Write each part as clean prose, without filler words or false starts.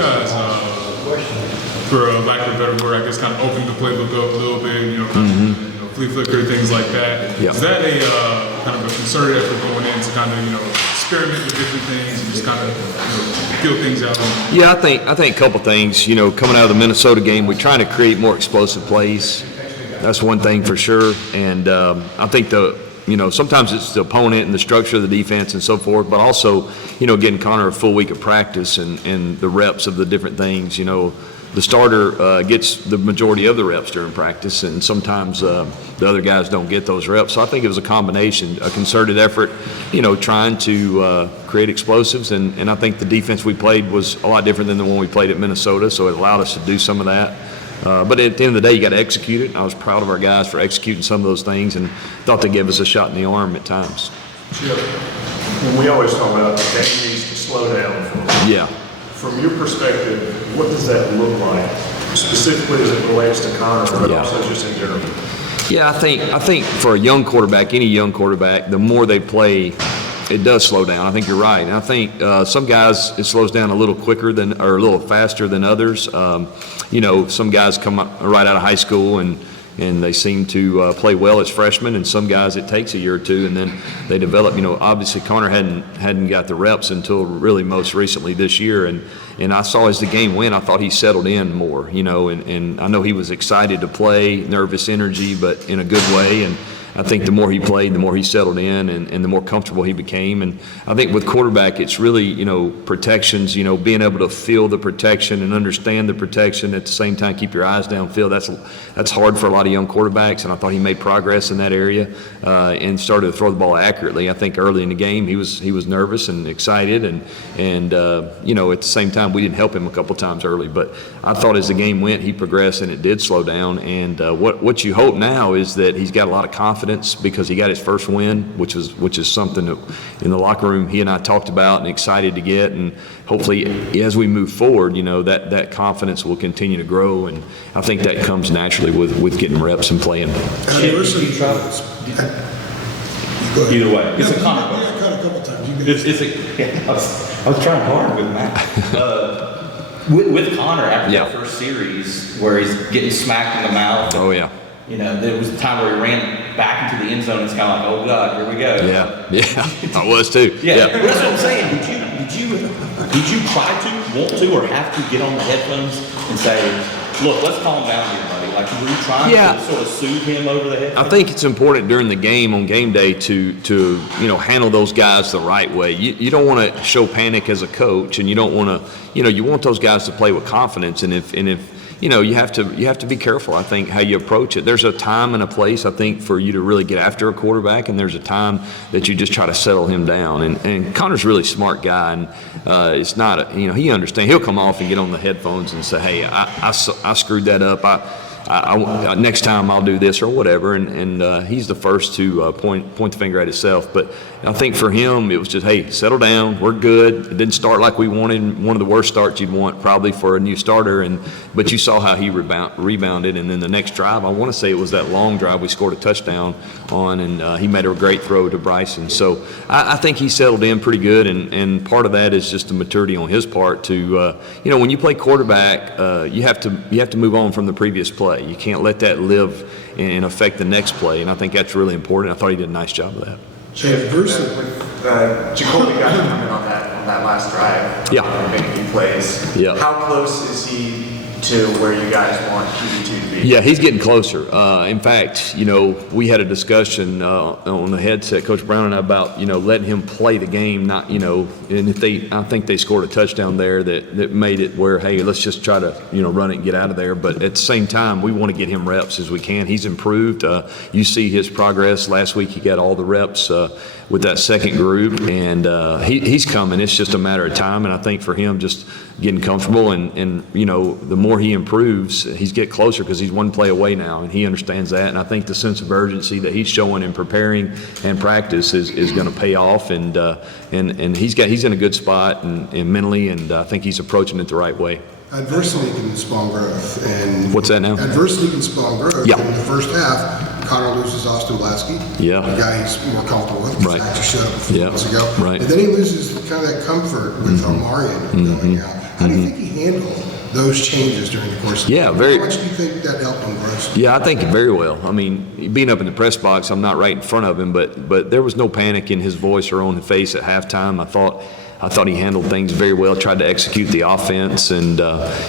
guys, for lack of a better word, I guess, kind of opened the playbook up a little bit, flea flicker, things like that. Yep. Is that a kind of a concerted effort going in to kind of, experiment with different things and just kind of, feel things out? Yeah, I think a couple things. Coming out of the Minnesota game, we're trying to create more explosive plays. That's one thing for sure. And I think sometimes it's the opponent and the structure of the defense and so forth, but also, getting Connor a full week of practice and the reps of the different things. The starter gets the majority of the reps during practice, and sometimes the other guys don't get those reps. So I think it was a combination, a concerted effort, trying to create explosives. And I think the defense we played was a lot different than the one we played at Minnesota, so it allowed us to do some of that. But at the end of the day, you got to execute it. I was proud of our guys for executing some of those things and thought they gave us a shot in the arm at times. Chip, when we always talk about the game needs to slow down for them. Yeah. From your perspective, what does that look like, specifically as it relates to Connor, but also just in general? Yeah, I think for a young quarterback, any young quarterback, the more they play, it does slow down. I think you're right. And I think some guys, it slows down a little quicker or a little faster than others. Some guys come right out of high school and they seem to play well as freshmen, and some guys it takes a year or two, and then they develop. Obviously Connor hadn't got the reps until really most recently this year, and I saw as the game went, I thought he settled in more, and I know he was excited to play, nervous energy, but in a good way, and I think the more he played, the more he settled in, and the more comfortable he became. And I think with quarterback, it's really, protections, being able to feel the protection and understand the protection at the same time, keep your eyes downfield. That's hard for a lot of young quarterbacks, and I thought he made progress in that area and started to throw the ball accurately. I think early in the game, he was nervous and excited, and at the same time, we didn't help him a couple times early. But I thought as the game went, he progressed, and it did slow down. And what you hope now is that he's got a lot of confidence because he got his first win, which is something that in the locker room he and I talked about and excited to get. And hopefully as we move forward, that confidence will continue to grow. And I think that comes naturally with getting reps and playing. Either way, it's a Connor question. Cut a couple times. I was trying hard with Matt. With Connor after that first series where he's getting smacked in the mouth. Oh yeah. There was a time where he ran back into the end zone. It's kind of like, oh God, here we go. Yeah, I was too. Yeah. But that's what I'm saying. Did you try to, want to, or have to get on the headphones and say, look, let's calm down here, buddy? Like, were you trying to sort of soothe him over the headphones? I think it's important during the game on game day to handle those guys the right way. You don't want to show panic as a coach, and you don't want to, you want those guys to play with confidence. And if you have to be careful, I think, how you approach it. There's a time and a place, I think, for you to really get after a quarterback, and there's a time that you just try to settle him down. And Connor's a really smart guy, and it's not, he understands. He'll come off and get on the headphones and say, hey, I screwed that up. Next time I'll do this or whatever, and he's the first to point the finger at himself. But I think for him, it was just, hey, settle down, we're good. It didn't start like we wanted, one of the worst starts you'd want probably for a new starter, but you saw how he rebounded, and then the next drive, I want to say it was that long drive we scored a touchdown on, and he made a great throw to Bryson. So I think he settled in pretty good, and part of that is just the maturity on his part to, when you play quarterback, you have to move on from the previous play. You can't let that live and affect the next play, and I think that's really important. I thought he did a nice job of that. Chip, with Jacoby got to come in on that last drive, making plays. Yeah. How close is he to where you guys want QB2 to be? Yeah, he's getting closer. In fact, we had a discussion on the headset, Coach Brown and I, about letting him play the game. Not and if I think they scored a touchdown there that made it where, hey, let's just try to run it and get out of there. But at the same time, we want to get him reps as we can. He's improved. You see his progress. Last week he got all the reps with that second group, and he's coming. It's just a matter of time, and I think for him just getting comfortable and the more he improves, he's get closer because he's one play away now, and he understands that. And I think the sense of urgency that he's showing in preparing and practice is going to pay off, and he's in a good spot and mentally, and I think he's approaching it the right way. Adversity can spawn growth. And what's that now? Adversity can spawn growth. Yeah. In the first half, Connor loses Austin Blasky. Yeah. The guy he's more comfortable with. Right. Actually showed up a few months ago. Right. And then he loses kind of that comfort with Omarion going out. How do you think he handled those changes during the course of the Yeah, game? very- How much do you think that helped him grow? Yeah, I think very well. I mean, being up in the press box, I'm not right in front of him, but there was no panic in his voice or on his face at halftime. I thought he handled things very well, tried to execute the offense, and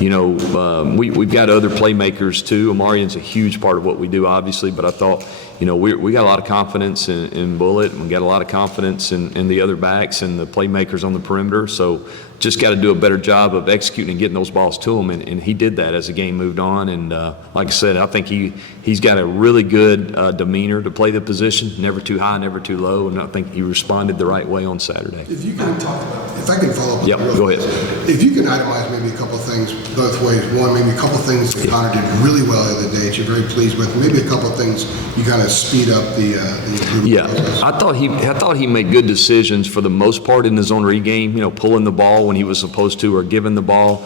we've got other playmakers too. Amarion's a huge part of what we do, obviously, but I thought, we got a lot of confidence in Bullitt, and we got a lot of confidence in the other backs and the playmakers on the perimeter. So just got to do a better job of executing and getting those balls to him, and he did that as the game moved on. And like I said, I think he's got a really good demeanor to play the position, never too high, never too low, and I think he responded the right way on Saturday. If you can if I can follow up. Yep, go ahead. If you can itemize maybe a couple of things both ways. One, maybe a couple of things that Connor did really well the other day that you're very pleased with. Maybe a couple of things you kind of speed up the improvement Yeah, process. I thought he made good decisions for the most part in the zone read game. Pulling the ball when he was supposed to, or giving the ball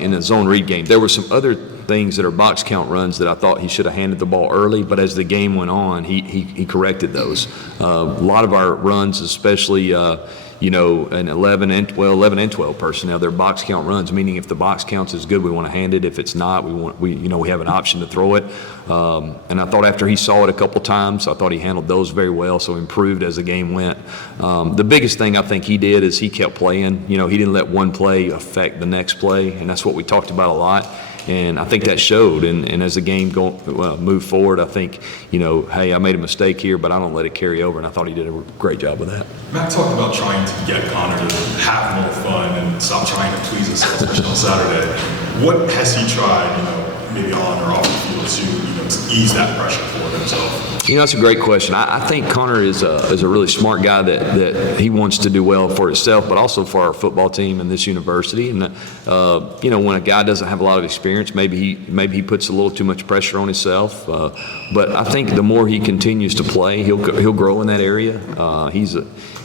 in the zone read game. There were some other things that are box count runs that I thought he should have handed the ball early, but as the game went on, he corrected those. A lot of our runs, especially an 11 and 12 personnel, they're box count runs, meaning if the box counts is good, we want to hand it. If it's not, we have an option to throw it. And I thought after he saw it a couple times, I thought he handled those very well, so improved as the game went. The biggest thing I think he did is he kept playing. He didn't let one play affect the next play, and that's what we talked about a lot. And I think that showed. And as the game moved forward, I think, hey, I made a mistake here, but I don't let it carry over. And I thought he did a great job with that. Matt talked about trying to get Connor to have more fun and stop trying to please himself, especially on Saturday. What has he tried, maybe on or off the field to ease that pressure for himself? That's a great question. I think Connor is a really smart guy that he wants to do well for himself, but also for our football team and this university. And when a guy doesn't have a lot of experience, maybe he puts a little too much pressure on himself. But I think the more he continues to play, he'll grow in that area.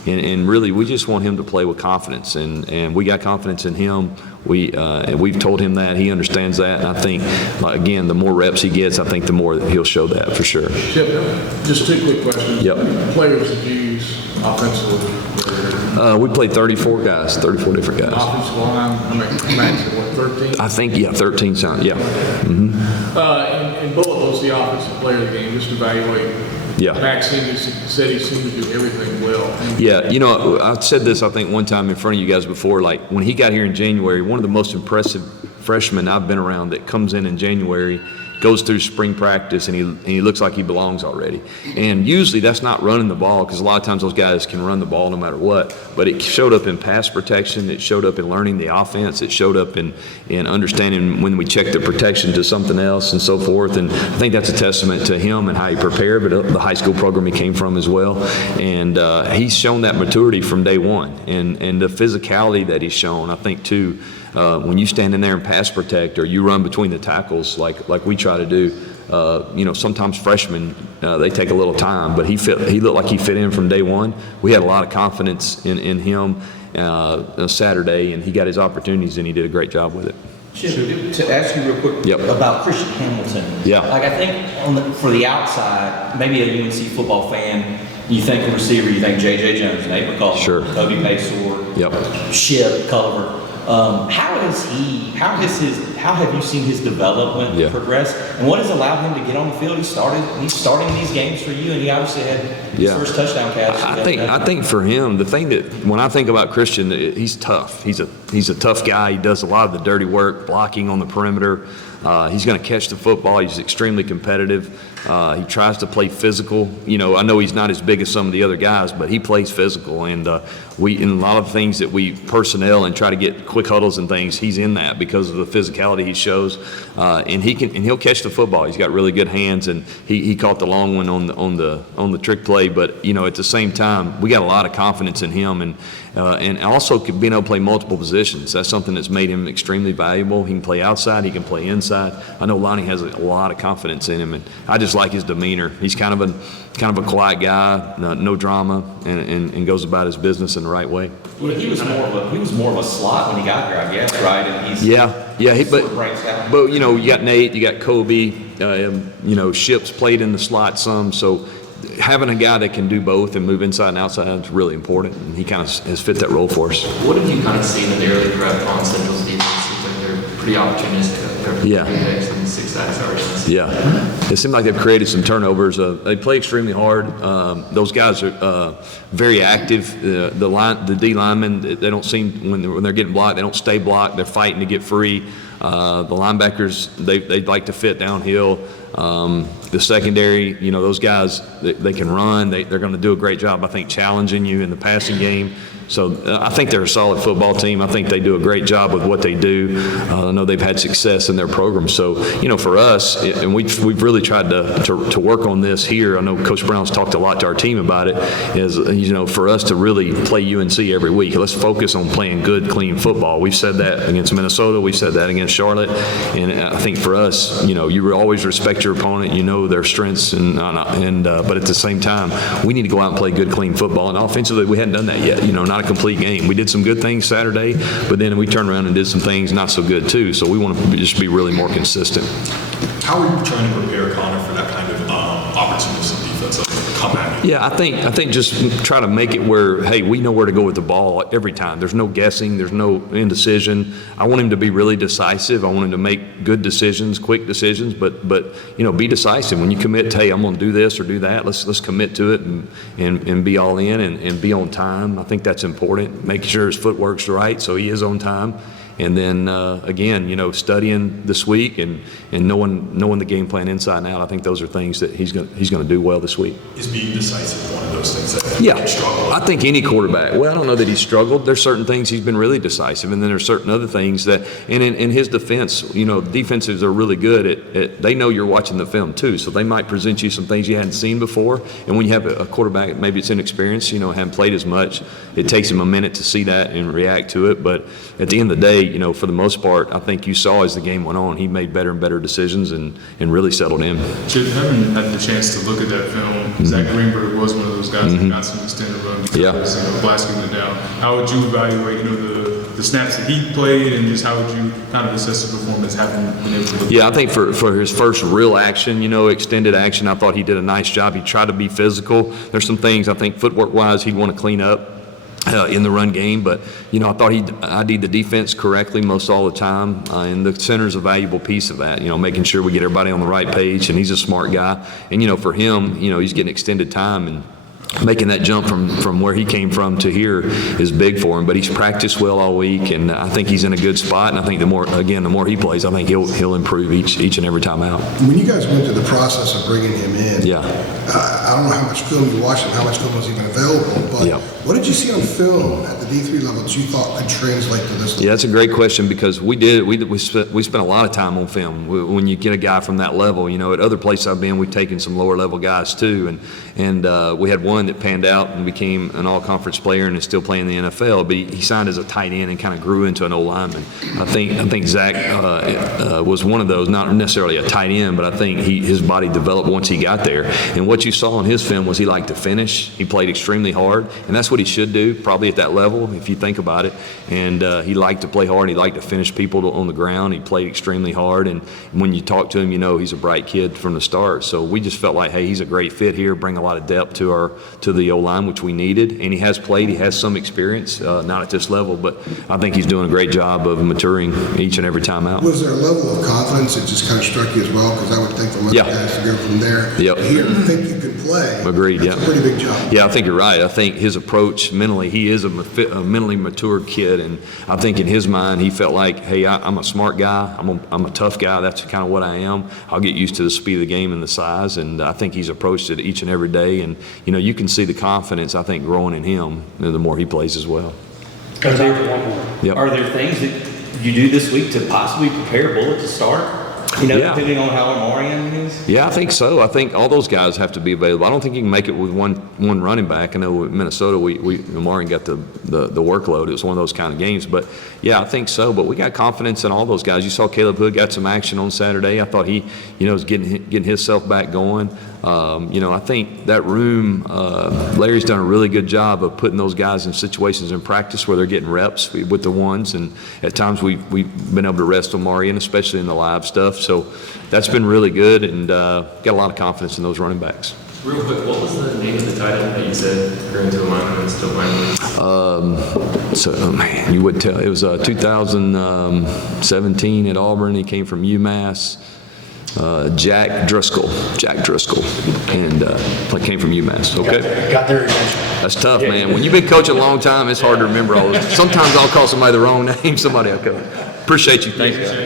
And really, we just want him to play with confidence, and we got confidence in him. And we've told him that. He understands that. And I think, again, the more reps he gets, I think the more that he'll show that for sure. Chip, just two quick questions. Yep. How many players did you use offensively? We played 34 guys, 34 different guys. Offensive line, max, 13? I think, 13 sound, yeah. Mm-hmm. In both of those, the offensive player of the game, just evaluate. Yeah. Max said he seemed to do everything well. Yeah, I've said this, I think, one time in front of you guys before. Like, when he got here in January, one of the most impressive freshmen I've been around that comes in January, goes through spring practice, and he looks like he belongs already. And usually that's not running the ball, because a lot of times those guys can run the ball no matter what. But it showed up in pass protection. It showed up in learning the offense. It showed up in understanding when we check the protection to something else and so forth. And I think that's a testament to him and how he prepared, but the high school program he came from as well. And he's shown that maturity from day one. And the physicality that he's shown, I think, too, when you stand in there and pass protect, or you run between the tackles like we try to do, sometimes freshmen, they take a little time, but he looked like he fit in from day one. We had a lot of confidence in him Saturday, and he got his opportunities, and he did a great job with it. Chip, to ask you real quick about Christian Hamilton. Yeah. Like, I think for the outside, maybe a UNC football fan, you think a receiver, you think J.J. Jones, Nate McCall, Sure. Kobe Paysor, Chip, Culver. How have you seen his development progress, and what has allowed him to get on the field? He's starting these games for you, and he obviously had his first touchdown catch. I think for him, the thing that when I think about Christian, he's tough. He's a tough guy. He does a lot of the dirty work, blocking on the perimeter. He's going to catch the football. He's extremely competitive. He tries to play physical. I know he's not as big as some of the other guys, but he plays physical. And in a lot of things that we personnel and try to get quick huddles and things, he's in that because of the physicality he shows. And he'll catch the football. He's got really good hands, and he caught the long one on the trick play. But at the same time, we got a lot of confidence in him, and also being able to play multiple positions. That's something that's made him extremely valuable. He can play outside. He can play inside. I know Lonnie has a lot of confidence in him, and I just like his demeanor. He's kind of a quiet guy, no drama, and goes about his business in the right way. Well, he was more of a slot when he got here, I guess, right? And he's but you got Nate, you got Kobe, Ships played in the slot some, so having a guy that can do both and move inside and outside is really important, and he kind of has fit that role for us. What have you kind of seen in the early prep on Central's defense? pretty opportunistic. Yeah. And 6 sacks already. Yeah, it seemed like they've created some turnovers. They play extremely hard. Those guys are very active. The D linemen, they don't seem when they're getting blocked, they don't stay blocked. They're fighting to get free. The linebackers, they like to fit downhill. The secondary, those guys, they can run. They're going to do a great job, I think, challenging you in the passing game. So I think they're a solid football team. I think they do a great job with what they do. I know they've had success in their program. So, for us, and we've really tried to work on this here. I know Coach Brown's talked a lot to our team about it, is, for us to really play UNC every week. Let's focus on playing good, clean football. We've said that against Minnesota. We've said that against Charlotte. And I think for us, you always respect your opponent. You know their strengths, but at the same time, we need to go out and play good, clean football. And offensively, we hadn't done that yet. Not a complete game. We did some good things Saturday, but then we turned around and did some things not so good too. So we want to just be really more consistent. How are you trying to prepare Connor for that kind of opportunistic defensive comeback? Yeah, I think just try to make it where, hey, we know where to go with the ball every time. There's no guessing. There's no indecision. I want him to be really decisive. I want him to make good decisions, quick decisions, but be decisive. When you commit to, hey, I'm going to do this or do that, let's commit to it and be all in and be on time. I think that's important. Making sure his footwork's right so he is on time. And then, again, studying this week and knowing the game plan inside and out, I think those are things that he's going to do well this week. Is being decisive one of those things that yeah, struggle with? I think any quarterback, well, I don't know that he's struggled. There's certain things he's been really decisive, and then there's certain other things that, and in his defense, defensives are really good at they know you're watching the film too, so they might present you some things you hadn't seen before. And when you have a quarterback, maybe it's inexperienced, haven't played as much, it takes him a minute to see that and react to it. But at the end of the day, for the most part, I think you saw as the game went on, he made better and better decisions and really settled in. Chip, having had the chance to look at that film, Zach Greenberg was one of those guys that got some extended run because blasting it down. How would you evaluate, the snaps that he played, and just how would you kind of assess the performance having been able to look? Yeah, I think for his first real action, extended action, I thought he did a nice job. He tried to be physical. There's some things I think footwork-wise he'd want to clean up in the run game, but I thought he ID'd the defense correctly most all the time, and the center's a valuable piece of that. Making sure we get everybody on the right page, and he's a smart guy. And for him, he's getting extended time, and making that jump from where he came from to here is big for him. But he's practiced well all week, and I think he's in a good spot. And I think the more he plays, I think he'll improve each and every time out. When you guys went through the process of bringing him in, yeah, I don't know how much film you watched and how much film was even available, but what did you see on film at the D3 level that you thought could translate to this level? Yeah, that's a great question, because we spent a lot of time on film. When you get a guy from that level, at other places I've been, we've taken some lower level guys too, and we had one that panned out and became an all-conference player and is still playing in the NFL, but he signed as a tight end and kind of grew into an O-lineman. I think Zach was one of those, not necessarily a tight end, but I think his body developed once he got there. And what you saw in his film was he liked to finish. He played extremely hard, and that's what he should do, probably at that level, if you think about it. And he liked to play hard. He liked to finish people on the ground. He played extremely hard, and when you talk to him, he's a bright kid from the start. So we just felt like, hey, he's a great fit here, bring a lot of depth to the O-line, which we needed. And he has played. He has some experience, not at this level, but I think he's doing a great job of maturing each and every time out. Was there a level of confidence that just kind of struck you as well? Because I would think from other guys to go from there Yep. here to think you could play. Agreed, That's a pretty big job. Yeah, I think you're right. I think his approach mentally, he is a mentally mature kid, and I think in his mind he felt like, hey, I'm a smart guy, I'm a tough guy, that's kind of what I am. I'll get used to the speed of the game and the size, and I think he's approached it each and every day, and you can see the confidence, I think, growing in him the more he plays as well. Are there things that you do this week to possibly prepare Bullet to start? Depending on how Omarion is? Yeah, I think so. I think all those guys have to be available. I don't think you can make it with one running back. I know with Minnesota, Omarion got the workload. It was one of those kind of games. But, yeah, I think so. But we got confidence in all those guys. You saw Caleb Hood got some action on Saturday. I thought he, was getting himself back going. I think that room, Larry's done a really good job of putting those guys in situations in practice where they're getting reps with the ones, and at times we've been able to rest Omarion, especially in the live stuff. So that's been really good, and got a lot of confidence in those running backs. Real quick, what was the name of the tight end that you said going to a minor and still minor? Man, you would tell. It was 2017 at Auburn. He came from UMass. Jack Driscoll, and came from UMass. Okay, Got their attention. that's tough, man. When you've been coaching a long time, it's hard to remember all this. Sometimes I'll call somebody the wrong name. Somebody I'll coach. Appreciate you. Thank you.